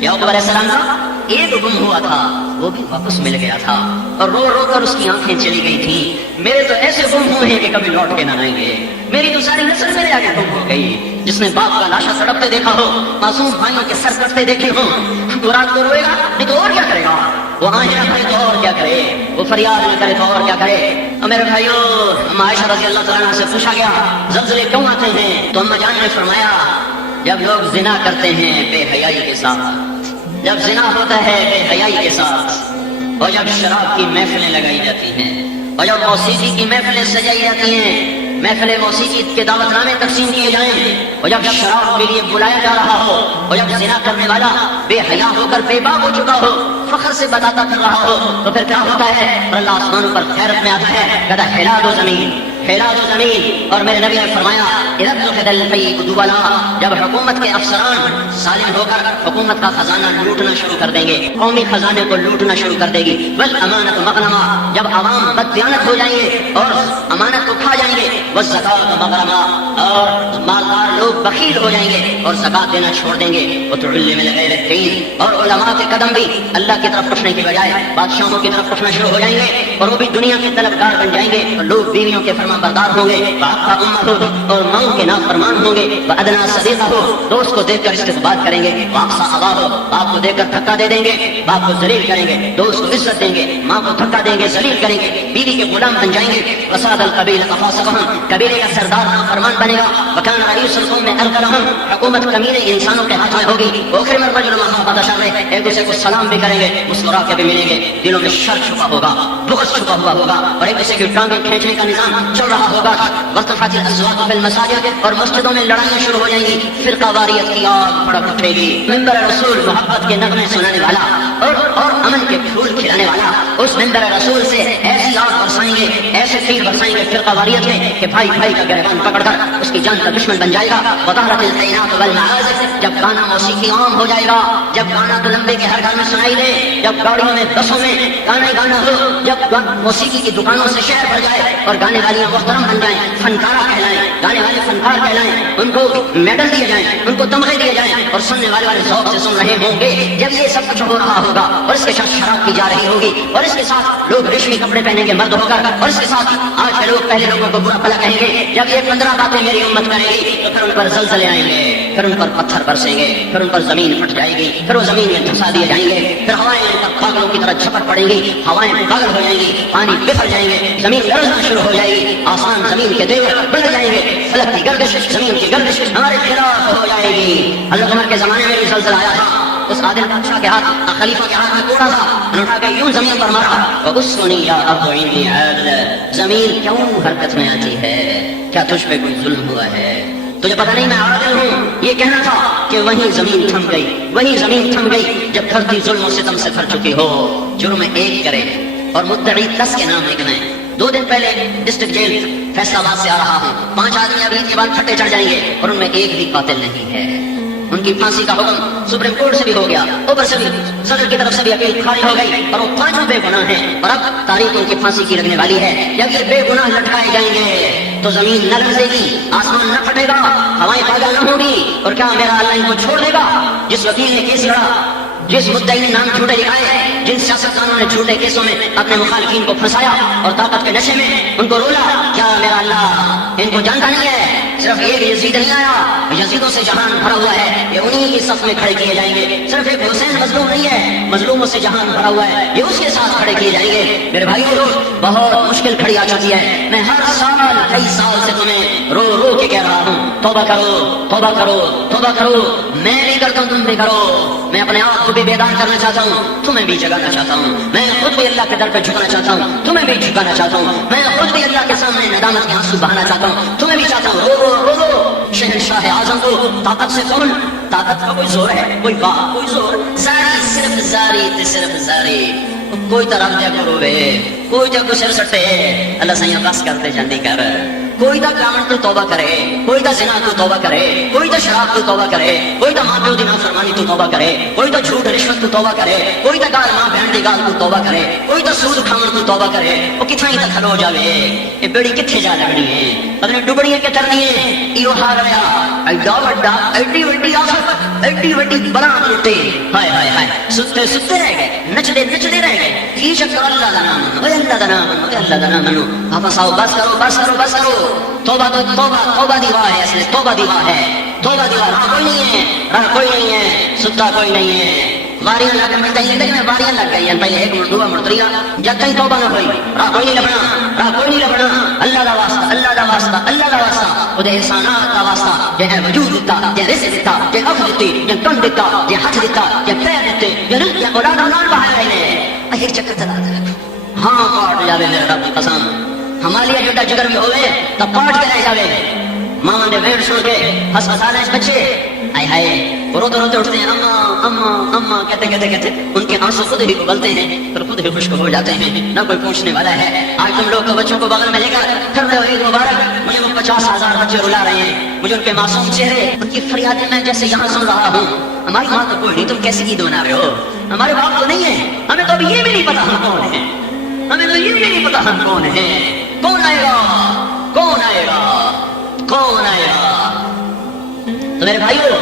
یعقوب علیہ السلام کا ایک گم ہوا تھا وہ بھی واپس مل گیا تھا اور رو رو کر اس کی آنکھیں چلی گئی تھی میرے تو ایسے گم ہوئے ہیں کہ کبھی لوٹ کے نہ آئیں گے میری تو ساری نسل میرے آگے گم ہو گئی جس نے باپ کا لاشا سڑپتے دیکھا ہو معصوم بھائیوں کے سر کٹتے دیکھے ہو وہ رات کو روئے گا نہیں تو اور کیا کرے گا وہ آنکھیں نہ کرے تو اور کیا کرے وہ فریاد نہ کرے تو اور کیا کرے اور میرے بھائیو عائشہ رضی اللہ تعالیٰ عنہ سے پوچھا گیا زلزلے کیوں آتے ہیں تو اما جان نے فرمایا جب لوگ زنا کرتے ہیں بے حیائی کے ساتھ جب زنا ہوتا ہے بے حیائی کے ساتھ اور جب شراب کی محفلیں لگائی جاتی ہیں اور جب موسیقی کی محفلیں سجائی جاتی ہیں محفل موسیقی کے دعوت نامے تقسیم کیے جائیں اور جب شراب کے لیے بلایا جا رہا ہو اور جب زنا کرنے والا بے حیا ہو کر بے باک ہو چکا ہو فخر سے بتاتا کر رہا ہو تو پھر کیا ہوتا ہے اور اللہ آسمانوں پر خیرت میں آتا ہے کہتا ہے ہلا دو زمین اور میرے نبی نے فرمایا جب حکومت کے افسران ظالم ہو کر حکومت کا خزانہ لوٹنا شروع کر دیں گے قومی خزانے کو لوٹنا شروع کر دے گی والامانت مغنما جب عوام بددیانت ہو جائیں گے اور امانت کو کھا جائیں گے والزکات مغرما اور مالدار لوگ بخیل ہو جائیں گے اور زکات دینا چھوڑ دیں گے وتعلم الغیر الدین اور علماء کے قدم بھی اللہ کی طرف اٹھنے کی بجائے بادشاہوں کی طرف اٹھنا شروع ہو جائیں گے اور وہ بھی دنیا کے طلبگار بن جائیں گے اور لوگ بیویوں کے فرمان بردار ہوں گے اور ماؤں کے نافرمان ہوں گے ادنا صدیقہ ہو دوست کو دیکھ کر استقبال کریں گے واقصا ابا ہو باپ کو دیکھ کر دھکا دے دیں گے باپ کو ذلیل کریں گے دوست کو عزت دیں گے ماں کو دھکا دیں گے ذلیل کریں گے بیوی کے غلام بن جائیں گے وساد القبیل فاسقهم قبیلے کا سردار نافرمان بنے گا وکان رئیس القوم الکرم حکومت کمینے انسانوں کے ہاتھ میں ہوگی وکرم الرجل محبت شر ایک دوسرے کو سلام بھی کریں گے مسکرا کے بھی ملیں گے دلوں میں شر چھپا ہوگا بغض چھپا ہوا ہوگا اور ایک دوسرے کی ٹانگیں کھینچنے کا نظام چل رہا ہوگا وارتفعت الازواج فی المساجد اور مسجدوں میں لڑائیاں شروع ہو جائیں گی فرقہ واریت کی آگ بھڑک اٹھے گی منبر رسول محبت کے نغمے سنانے والا اور امن کے پھول کھلانے والا اس منبر رسول سے ایسی آگ برسائیں گے ایسی ایسے تیر برسائیں گے فرقہ واریت میں کہ بھائی بھائی کا گریبان پکڑ کر اس کی جان کا دشمن بن جائے گا. وطارت الزینات والمعازف، جب گانا موسیقی عام ہو جائے گا، جب گانا تو لمبے کے ہر گھر میں سنائی دے، جب گاڑیوں میں بسوں میں گانا ہی گانا ہو، جب موسیقی کی دکانوں سے شہر بھر جائے اور گانے والیاں محترم بن جائیں، فنکارہ کہلائیں، گانے والے فنکار کہلائیں، ان کو میڈل دیے جائیں، ان کو تمغے دیے جائیں اور سننے والے ذوق سے سن رہے ہوں گے. جب یہ سب کچھ ہو رہا ہوگا اور اس کے ساتھ شراب کی جا رہی ہوگی اور اس کے ساتھ لوگ ریشمی کپڑے پہنیں گے مرد ہو کر اور اس کے ساتھ آج کے لوگ پہلے لوگوں کو برا بھلا کہیں گے، جب یہ 15 باتیں میری امت کرے گی تو پھر ان پر زلزلے آئیں گے، پھر ان پر پتھر برسیں گے، پھر ان پر زمین پھٹ جائے گی، پھر وہ زمین میں دھسا دیے جائیں گے، پھر ہوائیں ان پر پاگلوں کی طرح جھپٹ پڑیں گی، ہوائیں پاگل ہو جائیں گی، پانی بکھر جائیں گے، زمین لرزنا شروع ہو جائے گی، آسمان زمین کے دیور بڑھ جائیں گے، فلک کی گردش زمین کی گردش ہمارے خلاف ہو جائے گی. حضرت عمر کے زمانے میں بھی زلزلہ آیا تھا، اس عادل بادشاہ کے ہاتھ خلیفہ کے ہاتھ میں کوڑا تھا، انہوں نے اٹھا کے یوں زمین پر مارا، وَأُسْقُنِي يَا أَرْضُ عِنِّي عَادِلًا، زمین کیوں حرکت میں آتی ہے؟ کیا تجھ پہ کوئی ظلم ہوا ہے؟ تجھے پتہ نہیں میں عادل ہوں؟ یہ کہنا تھا کہ وہیں زمین تھم گئی، وہیں زمین تھم گئی جب دھرتی ظلم و ستم سے بھر چکی ہو. جرم ایک کرے اور مدعی 10 کے نام لکھنا ہے. 2 دن پہلے ڈسٹرکٹ جیل فیصلہ آباد سے آ رہا ہوں، 5 آدمی ابھی کے بعد پھٹے چڑھ جائیں گے اور ان میں ایک بھی قاتل نہیں ہے. ان کی پھانسی کا حکم سپریم کورٹ سے بھی ہو گیا، اوپر سے بھی صدر کی طرف سے بھی اپیل خارج ہو گئی اور وہ 5 بے گناہ ہیں اور اب تاریخ ان کی پھانسی کی لگنے والی ہے. جب یہ بے گناہ لٹکائے جائیں گے تو زمین نہ لرزے گی، آسمان نہ پھٹے گا، ہوائیں پاگل نہ ہوگی. اور کیا میرا اللہ ان کو چھوڑ دے گا؟ جس وکیل نے کیس لڑا، جس مدعی نے نام جھوٹے لکھائے، جن سیاستدانوں نے جھوٹے کیسوں میں اپنے مخالفین کو پھنسایا اور طاقت کے نشے میں ان کو رولا، کیا میرا اللہ ان کو جانتا نہیں ہے؟ صرف ایک یزید نہیں آیا، یزیدوں سے جہان بھرا ہوا ہے، یہ انہی کی صف میں کھڑے کیے جائیں گے. صرف ایک حسین مظلوم نہیں ہے، مظلوموں سے جہان بھرا ہوا ہے، یہ اس کے ساتھ کھڑے کیے جائیں گے. میرے بھائیو، بہت مشکل کھڑی آ چکی ہے. میں ہر سال کئی سال سے تمہیں رو رو کے کہہ رہا ہوں توبہ کرو، توبہ کرو، توبہ کرو. میں نہیں کرتا ہوں، تم بھی کرو. میں اپنے آپ کو بھی بیدار کرنا چاہتا ہوں، تمہیں بھی جگانا چاہتا ہوں. میں خود بھی اللہ کے در پہ جھکنا چاہتا ہوں، تمہیں بھی جھکانا چاہتا ہوں. میں خود بھی اللہ کے سامنے ندامت کے آنسو بہانا چاہتا ہوں، تمہیں بھی چاہتا ہوں. رو رو رو رو. شہنشاہ اعظم کو طاقت سے کون؟ طاقت کا کوئی زور ہے؟ کوئی بات، کوئی زور؟ زاری صرف زاری تے صرف زاری. کوئی طرح دیا کرو بے، کوئی جب کو سر سٹے اللہ سیاں بس کرتے جاندی کر. کوئی دا کامن تو توبہ کرے، کوئی دا زنا تو توبہ کرے، کوئی دا شراب تو توبہ کرے، کوئی دا ماں پیو دی نافرمانی تو توبہ کرے، کوئی دا جھوٹ رشوت تو توبہ کرے، کوئی دا گال ماں بہن دی گال تو توبہ کرے، کوئی دا سود کھاون تو توبہ کرے. وہ کتنا ہی تک کھلو جاوے، یہ بیڑی کتھے جا لگنی ہے؟ پتہ نہیں ڈبڑی ہے کہ ترنی ہے. ایو ہار رہا ایڈا وڈا، ایڈی وڈی آفت، ایڈی وڈی بلا ٹوٹے. ہائے ہائے ہائے، ستے ستے رہ گئے، نچدے نچدے رہ گئے. کی شکر اللہ دا نام، اے اللہ دا نام، اے اللہ دا نام. واپس آؤ، بس کرو، بس کرو، بس کرو. توبہ تو توبہ دیوا ہے، اصل توبہ دیوا ہے، توبہ دیوا. راہ کوئی نہیں ہے، راہ کوئی نہیں ہے، ستا کوئی نہیں ہے. واریاں لگ میں تھی لیکن واریاں لگ گئی پہلے ایک منٹ دعا مرتریا جب کہیں توبہ نہ ہوئی. راہ کوئی نہیں لبنا، راہ کوئی نہیں لبنا. اللہ دا واسطہ، اللہ دا واسطہ، اللہ دا واسطہ. وہ احسانات دا واسطہ جے وجود دیتا، جے رزق دیتا، جے عفو دیتی، جے کن دیتا، جے ہاتھ دیتا، جے پیر دیتے، جے رزق یا اولاد اولاد باہر رہنے. ایک چکر چلا دے ہاں پاٹ جاوے میرے رب کی قسم. ہمارے جڑا جگر بھی ہوئے تو پاٹ کے رہ جاوے. ماں نے ویڑ چھوڑ کے ہسپتال ہے بچے آئے ہائے روتے روتے اٹھتے ہیں اما اما اما کہتے کہتے کہتے ان کے آنسو خود ہی ابلتے ہیں پھر خود ہی خشک ہو جاتے ہیں. نہ کوئی پوچھنے والا ہے. آج تم لوگ بچوں کو بغل میں لے کر پھر رہے ہو عید مبارک. مجھے وہ 50,000 بچے رلا رہے ہیں. مجھے ان کے معصوم چہرے، ان کی فریادیں میں جیسے یہاں سن رہا ہوں. ہماری ماں تو کوئی نہیں، تم کیسی عید منا رہے ہو؟ ہمارے باپ تو نہیں ہے، ہمیں تو ابھی یہ بھی نہیں پتا ہم کون ہیں. ہمیں تو یہ بھی نہیں پتا ہم کون ہیں. کون آئے گا؟ کون آئے گا؟ کون آئے گا؟ تو میرے بھائیو،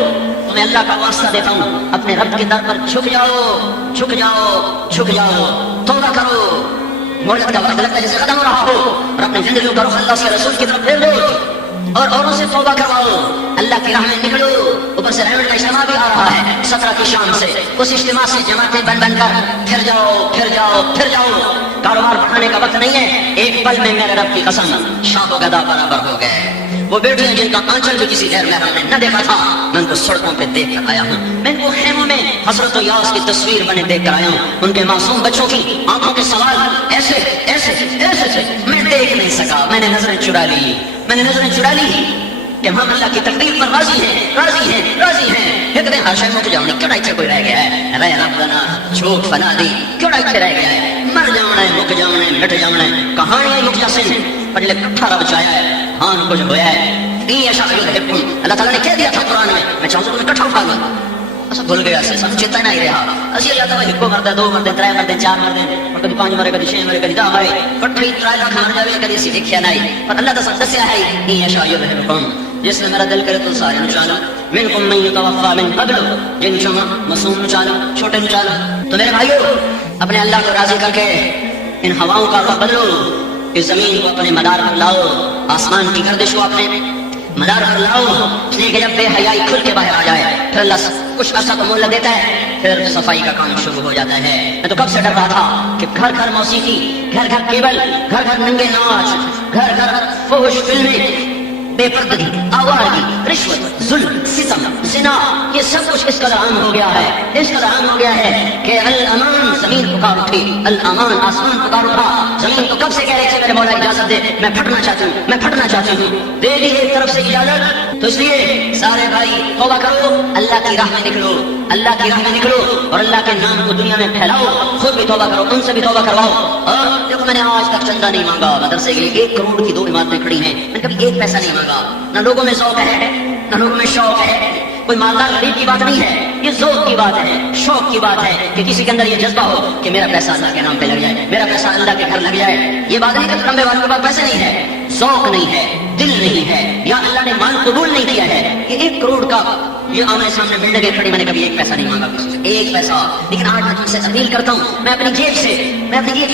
تمہیں اللہ کا واسطہ دیتا ہوں، اپنے رب کے در پر جھک جاؤ، جھک جاؤ، جھک جاؤ. توبہ کرو. مہلت کا وقت لگتا ہے جیسے ختم ہو رہا ہو اور اپنے زندگیوں کا رخ اللہ کے رسول کی طرف پھیر دو اور اوروں سے توبہ کرواؤ. اللہ کی راہ میں نکلو. اوپر سے رحمت کا اجتماع بھی آ رہا ہے 17 کی شام سے. اس اجتماع سے جماعتیں بن بن کر پھر جاؤ، پھر جاؤ، پھر جاؤ. کاروبار بڑھانے کا وقت نہیں ہے. ایک پل میں میرے رب کی قسم شاہ و گدا برابر ہو گئے. وہ بیٹھے جن کا آنچل بھی کسی غیر محرم نے نہ دیکھا تھا، میں ان کو سڑکوں پہ دیکھ کر آیا ہوں. میں ان کو خیموں میں حضرت یاس کی تصویر بنے دیکھ کر آیا ہوں. ان کے معصوم بچوں کی آنکھوں کے سوال ایسے ایسے ایسے سے میں دیکھ نہیں سکا. میں نے نظریں چرا لی، میں نے نظریں چرا لی کہ ہم اللہ کی تقدیر پر راضی ہیں، راضی ہیں، راضی ہیں. ایک دن ہر شے مک جاؤں کیوں اتنے کوئی رہ گیا ہے؟ رے ربنا جھوٹ فنا دی کیوں اتنے رہ گیا ہے؟ مر جاؤں ہے، مک جاؤں ہے، مٹ جاؤں ہے. کہانیاں مک جاسن، پڑھلے کٹھا رب چاہیا ہے ہاں کچھ ہویا ہے این یشاء یذہبکم اللہ تعالیٰ نے کہہ دیا تھا قرآن میں چاہوں تو تمہیں کٹھا اٹھا لوں اسا بھول گیا سے سب چیتا نہیں رہا اسی اللہ تعالیٰ ہکو مرد ہے دو مرد ہے ترے مرد ہے چار مرد ہے اور کبھی پانچ مرے کبھی چھ مرے کبھی 10 مرے کٹھی ترائے لاکھ مر جاوے کبھی اسی دیکھیا نہیں پر اللہ تعالیٰ دسیا ہے این یشاء یذہبکم جس نے میرا دل کرے تو سارے نچالو منکم من یتوفا من قبل جن شما معصوم نچالو چھوٹے نچالو تو میرے بھائیو اپنے اللہ کو راضی کر کے ان ہواؤں کا رخ بدلو اس زمین کو اپنے مدار پر لاؤ آسمان کی گردش کو اپنے مدار پر لاؤ اس لیے کہ جب بے حیائی کھل کے باہر آ جائے پھر اللہ کچھ عرصہ تو مہلت دیتا ہے پھر صفائی کا کام شروع ہو جاتا ہے میں تو کب سے ڈر رہا تھا کہ گھر گھر موسیقی گھر گھر کیبل گھر گھر ننگے ناچ گھر گھر فحش فلمیں بے پردگی آوارگی رشوت ظلم ستم زنا یہ سب کچھ اس قدر عام ہو گیا ہے اس قدر عام ہو گیا ہے کہ الامان زمین پکار اٹھی الامان آسمان پکار اٹھا زمین تو کب سے کہہ رہے تھے میرے مولا اجازت دے میں پھٹنا چاہتی ہوں میں پھٹنا چاہتی ہوں دے دی ایک طرف سے اجازت تو اس لیے سارے بھائی توبہ کرو اللہ کی راہ میں نکلو اللہ کی راہ میں نکلو اور اللہ کے نام کو دنیا میں پھیلاؤ خود بھی توبہ کرو ان سے بھی توبہ کرواؤ اور دیکھو میں نے آج تک چندہ نہیں مانگا مدرسے کے لیے 1 کروڑ کی 2 عمارتیں کھڑی ہیں میں نے کبھی 1 پیسہ نہیں مانگا نہ لوگوں میں ذوق ہے نہ لوگوں میں شوق ہے کوئی مالدار غریب کی بات نہیں ہے یہ ذوق کی بات ہے شوق کی بات ہے کہ کسی کے اندر یہ جذبہ ہو کہ میرا پیسہ اللہ کے نام پہ لگ جائے میرا پیسہ اللہ کے گھر لگ جائے یہ بات نہیں کہ لمبے والوں کے پاس پیسے نہیں ہے ذوق نہیں ہے دل نہیں ہے یا اللہ نے مال قبول نہیں کیا ہے کہ 1 کروڑ کا یہ آمنے سامنے بلڈنگیں کھڑی میں نے کبھی 1 پیسہ نہیں مانگا کسی سے 1 پیسہ لیکن آج میں تم سے اپیل کرتا ہوں میں اپنی جیب سے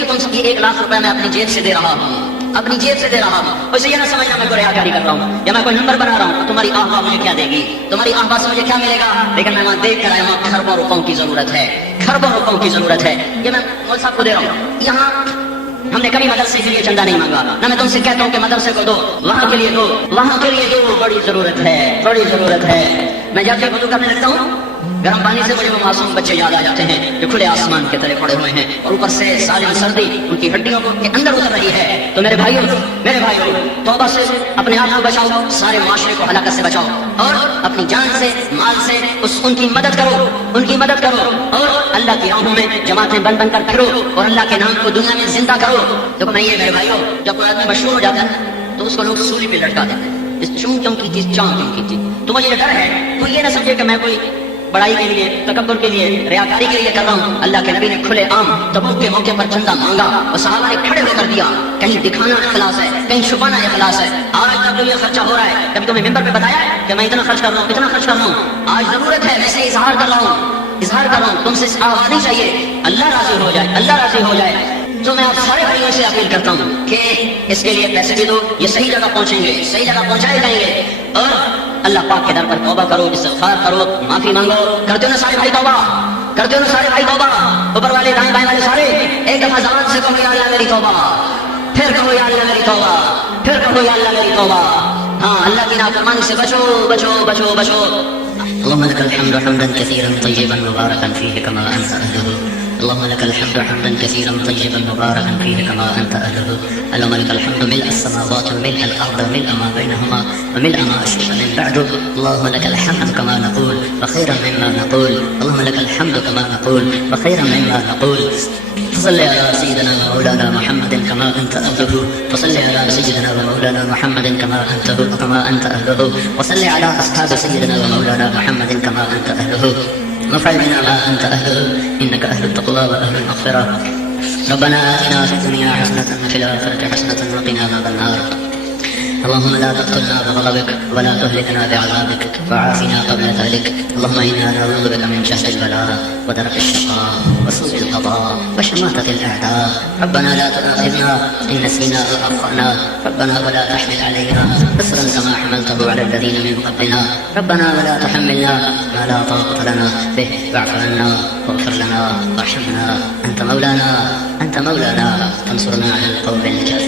تم سے 1 لاکھ روپے میں اپنی جیب سے دے رہا ہوں اپنی جیب سے دے رہا ہوں اسے یہ نہ سمجھنا میں کوئی ریاکاری کر رہا ہوں یا میں کوئی نمبر بنا رہا ہوں تو تمہاری آہا مجھے کیا دے گی تمہاری آہا سے مجھے کیا ملے گا لیکن میں وہاں دیکھ کر آیا ہوں کھربوں روپوں کی ضرورت ہے کھربوں روپوں کی ضرورت ہے یہ میں مول صاحب کو دے رہا ہوں یہاں ہم نے کبھی مدرسے کے لیے چندہ نہیں مانگا نہ میں تم سے کہتا ہوں کہ مدرسے کو دو وہاں کے لیے دو وہاں کے لیے دو بڑی ضرورت ہے میں جا کے وضو کرنے لگتا ہوں گرم پانی سے مجھے وہ معصوم بچے یاد آ جاتے ہیں جو کھلے آسمان کے تلے پڑے ہوئے ہیں اور اوپر سے سالم سردی ان کی ہڈیوں کے اندر اتر رہی ہے تو میرے بھائیوں توبہ سے اپنے آپ کو بچاؤ سارے معاشرے کو ہلاکت سے بچاؤ اور اپنی جان سے مال سے ان کی مدد کرو اور اللہ کی راہوں میں جماعتیں بن کر پھرو اور اللہ کے نام کو دنیا میں زندہ کرو تو میں یہ میرے بھائیوں جب کوئی آدمی مشہور ہو جاتا ہے تو اس کو لوگ سولی پہ لٹکا دیتے ہیں اس چون کیوں کی چیز چاند کیوں کی چیز تو مجھے ڈر ہے تو یہ نہ سمجھے کہ میں کوئی بڑائی کے لیے تکبر کے لیے ریاکاری کے لیے کر رہا ہوں اللہ کے نبی نے کھلے عام تبوک کے موقع پر چندہ مانگا اور صحابہ نے کھڑے ہو کر دیا کہیں دکھانا اخلاص ہے کہیں چھپانا اخلاص ہے آج تک یہ خرچہ ہو رہا ہے کبھی تمہیں ممبر پہ بتایا کہ میں اتنا خرچ کر رہا ہوں اتنا خرچ کر رہا ہوں آج ضرورت ہے میں سے اظہار کر رہا ہوں تم سے آواز نہیں چاہیے اللہ راضی ہو جائے تو میں آپ سارے بھائیوں سے اپیل کرتا ہوں کہ اس کے لیے پیسے بھی دو یہ صحیح جگہ پہنچیں گے صحیح جگہ پہنچائے جائیں گے اور اللہ پاک کے در پر توبہ کرو استغفار کرو معافی مانگو کرتے ہو نا سارے بھائی توبہ اوپر والے دائیں بائیں والے سارے ایک دفعہ زبان سے کہو یا اللہ میری توبہ پھر کہو یا اللہ میری توبہ پھر کہو یا اللہ میری توبہ ہاں اللہ کی نافرمانی سے بچو اللهم لك الحمد حمدا كثيرا طيبا مباركا فيه كما أنت أهله اللهم لك الحمد حمدا كثيرا طيبا مباركا فيه كما أنت أهله اللهم لك الحمد ملء السماوات وملء الأرض وملء ما بينهما وملء ما شئت من بعد اللهم لك الحمد كما نقول وخيرا مما نقول اللهم لك الحمد كما نقول وخيرا مما نقول فصل على سيدنا ومولانا محمد كما أنت أهله فصل على سيدنا ومولانا محمد كما أنت أهله وصل على أصحاب سيدنا ومولانا محمد كما أنت أهله وافعل بنا ما أنت أهله إنك أهل التقوى وأهل المغفرة ربنا آتنا في الدنيا حسنة وفي الآخرة حسنة وقنا عذاب النار اللهم لا تقتلنا بغضبك ولا تهلكنا بعذابك وعافنا قبل ذلك اللهم إنا نعوذ بك من جهل البلاء ودرك الشقاء وسوء القضاء وشماتة الأعداء ربنا لا تؤاخذنا إن نسينا أو أخطأنا ربنا ولا تحمل علينا إصرا كما حملته على الذين من قبلنا ربنا ولا تحملنا ما لا طاقة لنا به واعف عنا واغفر لنا وارحمنا أنت مولانا فانصرنا على القوم الكافرين